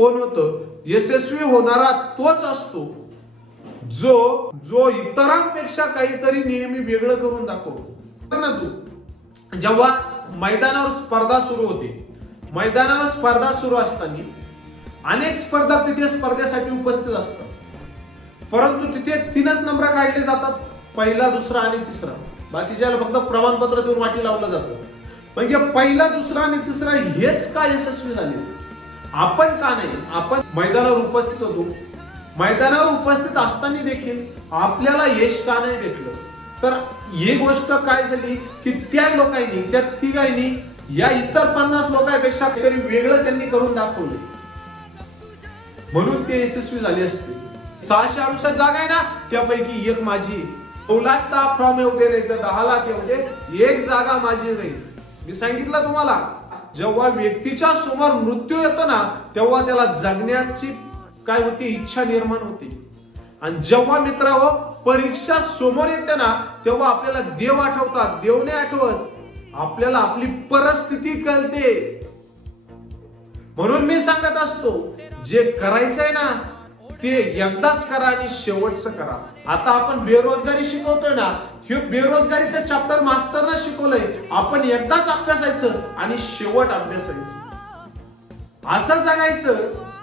कोण होतं? यशस्वी होणारा तोच असतो जो इतरांपेक्षा काहीतरी नेहमी वेगळं करून दाखवतो ना. तू जेव्हा मैदानावर स्पर्धा सुरू होते, मैदानावर स्पर्धा सुरू असताना अनेक स्पर्धक तिथे स्पर्धेसाठी उपस्थित असतात, परंतु तिथे 3च नंबर काढले जातात, पहिला, दुसरा आणि तिसरा. बाकीच्याला फक्त प्रमाणपत्र देऊन वाटी लावलं जातं. म्हणजे पहिला, दुसरा आणि तिसरा हेच का यशस्वी झाले? आपण का नाही? आपण मैदानावर उपस्थित होतो, मैदानावर उपस्थित असताना देखील आपल्याला यश का नाही भेटलं? तर ही गोष्ट काय झाली की त्या लोकांनी, त्या तिघांनी या इतर 50 लोकांपेक्षा काहीतरी वेगळं त्यांनी करून दाखवलं, म्हणून ते यशस्वी झाले असते. 668 जागा आहे ना, त्यापैकी एक माझी. 9 लाख फॉर्म येऊ दे, नाही तर 10 लाख येऊ दे, एक जागा माझी राहील. मी सांगितलं तुम्हाला, जेव्हा व्यक्तीच्या समोर मृत्यू येतो ना, तेव्हा त्याला जगण्याची काय होती? इच्छा निर्माण होते. आणि जेव्हा मित्रांनो परीक्षा समोर येते ना, तेव्हा आपल्याला देव आठवतात. देव नाही आठवत, आपल्याला आपली परिस्थिती कळते. म्हणून मी सांगत असतो, जे करायचंय ना ते एकदाच करा आणि शेवटचं करा. आता आपण बेरोजगारी शिकवतोय ना, हे बेरोजगारीचं चॅप्टर मास्तरनं शिकवलंय. आपण एकदाच अभ्यासायचं आणि शेवट अभ्यासायचं. असं जगायचं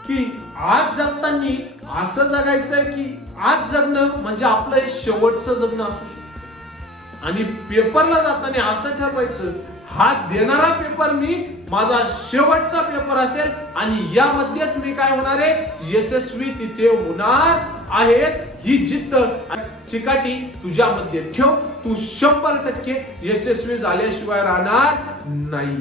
की आज जगताना असं जगायचं की आज जगणं म्हणजे आपलं हे शेवटचं जगणं असू शकतं. आणि पेपरला जाताना असं ठरवायचं, हा देणारा पेपर मी माझा शेवटचा पेपर असेल आणि यामध्येच मी काय होणार आहे? यशस्वी तिथे होणार आहेत. ही जिद्द चिकाटी तुझ्यामध्ये ठेव. तू 100% यशस्वी झाल्याशिवाय राहणार नाही.